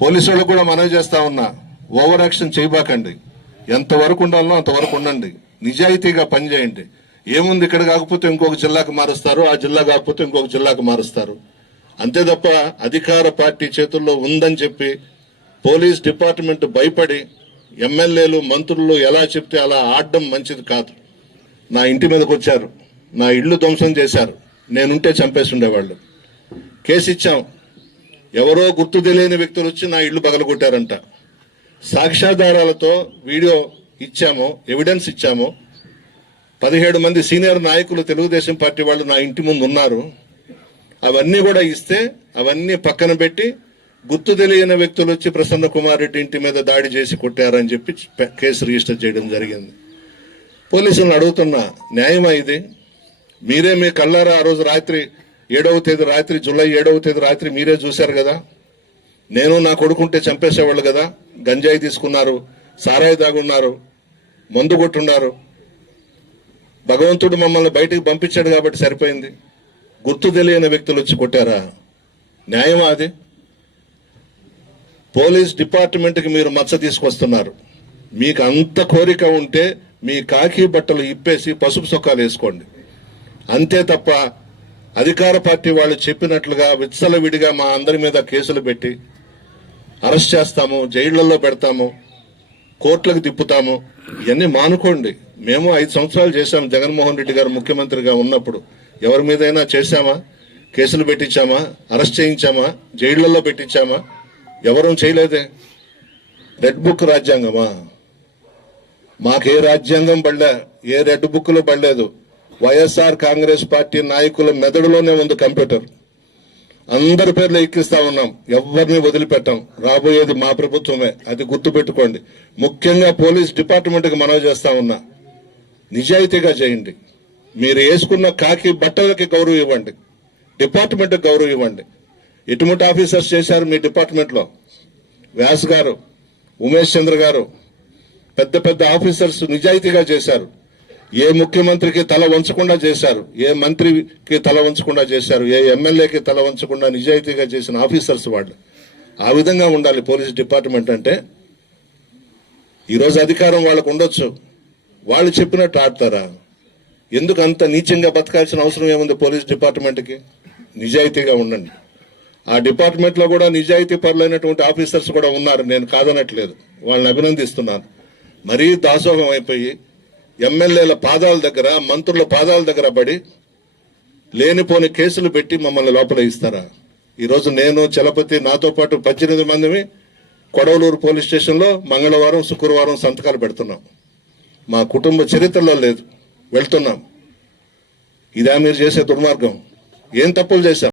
Police వాళ్ళకు కూడా మనవి చేస్తా ఉన్నా ఓవర్ యాక్షన్ చేయబాకండి. ఎంతవరకు ఉండాలో అంతవరకు ఉండండి. నిజాయితీగా పనిచేయండి. ఏముంది ఇక్కడ కాకపోతే ఇంకొక జిల్లాకు మారుస్తారు ఆ జిల్లా కాకపోతే ఇంకొక జిల్లాకు మారుస్తారు. అంతే తప్ప అధికార పార్టీ చేతుల్లో ఉందని చెప్పి పోలీస్ డిపార్ట్మెంట్ భయపడి ఎమ్మెల్యేలు మంత్రులు ఎలా చెప్తే అలా ఆడడం మంచిది కాదు. నా ఇంటి మీదకి వచ్చారు. నా ఇల్లు ధ్వంసం చేశారు. నేనుంటే చంపేసి ఉండేవాళ్ళు. కేసు ఇచ్చాం. ఎవరో గుర్తు తెలియని వ్యక్తులు వచ్చి నా ఇల్లు పగలగొట్టారంట. సాక్ష్యాధారాలతో వీడియో ఇచ్చాము ఎవిడెన్స్ ఇచ్చాము. పదిహేడు మంది సీనియర్ నాయకులు తెలుగుదేశం పార్టీ వాళ్ళు నా ఇంటి ముందు ఉన్నారు. అవన్నీ కూడా ఇస్తే అవన్నీ పక్కన పెట్టి గుర్తు తెలియని వ్యక్తులు వచ్చి ప్రసన్న కుమార్ రెడ్డి ఇంటి మీద దాడి చేసి కొట్టారని చెప్పి కేసు రిజిస్టర్ చేయడం జరిగింది. పోలీసులను అడుగుతున్నా న్యాయమా ఇది? మీరే మీ కళ్ళారా ఆ రోజు రాత్రి ఏడవ తేదీ రాత్రి జూలై ఏడవ తేదీ రాత్రి మీరే చూశారు కదా? నేను నా కొడుకుంటే చంపేసేవాళ్ళు కదా? గంజాయి తీసుకున్నారు సారాయి దాగున్నారు మందు కొట్టున్నారు. భగవంతుడు మమ్మల్ని బయటికి పంపించాడు కాబట్టి సరిపోయింది. గుర్తు తెలియని వ్యక్తులు వచ్చి కొట్టారా? న్యాయమా అది? పోలీస్ డిపార్ట్మెంట్కి మీరు మచ్చ తీసుకొస్తున్నారు. మీకు అంత కోరిక ఉంటే మీ కాకి బట్టలు ఇప్పేసి పసుపు సొక్కాలు వేసుకోండి. అంతే తప్ప అధికార పార్టీ వాళ్ళు చెప్పినట్లుగా విచ్చలవిడిగా మా అందరి మీద కేసులు పెట్టి అరెస్ట్ చేస్తాము జైళ్ళలో పెడతాము కోర్టులకు తిప్పుతాము. ఇవన్నీ మానుకోండి. మేము ఐదు సంవత్సరాలు చేశాం జగన్మోహన్ రెడ్డి గారు ముఖ్యమంత్రిగా ఉన్నప్పుడు ఎవరి మీదైనా చేశామా? కేసులు పెట్టించామా? అరెస్ట్ చేయించామా? జైళ్ళలో పెట్టించామా? ఎవరూ చేయలేదే. రెడ్ బుక్ రాజ్యాంగమా? మాకే రాజ్యాంగం పడలే. ఏ రెడ్ బుక్లో పడలేదు. వైఎస్ఆర్ కాంగ్రెస్ పార్టీ నాయకుల మెదడులోనే ఉంది కంప్యూటర్. అందరి పేర్లు ఎక్కిస్తా ఉన్నాం. ఎవరిని వదిలిపెట్టాం. రాబోయేది మా ప్రభుత్వమే. అది గుర్తుపెట్టుకోండి. ముఖ్యంగా పోలీస్ డిపార్ట్మెంట్కి మనవి చేస్తా ఉన్నా. నిజాయితీగా చేయండి. మీరు వేసుకున్న కాకి బట్టలకి గౌరవం ఇవ్వండి. డిపార్ట్మెంట్కి గౌరవం ఇవ్వండి. ఎటువంటి ఆఫీసర్స్ చేశారు మీ డిపార్ట్మెంట్లో. వ్యాస్ గారు ఉమేష్ చంద్ర గారు పెద్ద పెద్ద ఆఫీసర్స్ నిజాయితీగా చేశారు. ఏ ముఖ్యమంత్రికి తల వంచకుండా చేశారు ఏ మంత్రికి తల వంచకుండా చేశారు ఏ ఎమ్మెల్యేకి తల వంచకుండా నిజాయితీగా చేసిన ఆఫీసర్స్ వాళ్ళు. ఆ విధంగా ఉండాలి పోలీస్ డిపార్ట్మెంట్ అంటే. ఈరోజు అధికారం వాళ్ళకు ఉండొచ్చు. వాళ్ళు చెప్పినట్టు ఆడతారా? ఎందుకు అంత నీచంగా బతకాల్సిన అవసరం ఏముంది పోలీస్ డిపార్ట్మెంట్కి? నిజాయితీగా ఉండండి. ఆ డిపార్ట్మెంట్లో కూడా నిజాయితీ పరులైనటువంటి ఆఫీసర్స్ కూడా ఉన్నారు. నేను కాదనట్లేదు. వాళ్ళని అభినందిస్తున్నాను. మరీ దాసోహం అయిపోయి ఎమ్మెల్యేల పాదాల దగ్గర మంత్రుల పాదాల దగ్గర పడి లేనిపోని కేసులు పెట్టి మమ్మల్ని లోపల ఇస్తారా? ఈరోజు నేను చలపతి నాతో పాటు పద్దెనిమిది మందిని కొడవలూరు పోలీస్ స్టేషన్లో మంగళవారం శుక్రవారం సంతకాలు పెడుతున్నాం. మా కుటుంబ చరిత్రలో లేదు. వెళ్తున్నాం. ఇదా మీరు చేసే దుర్మార్గం. ఏం తప్పులు చేశాం?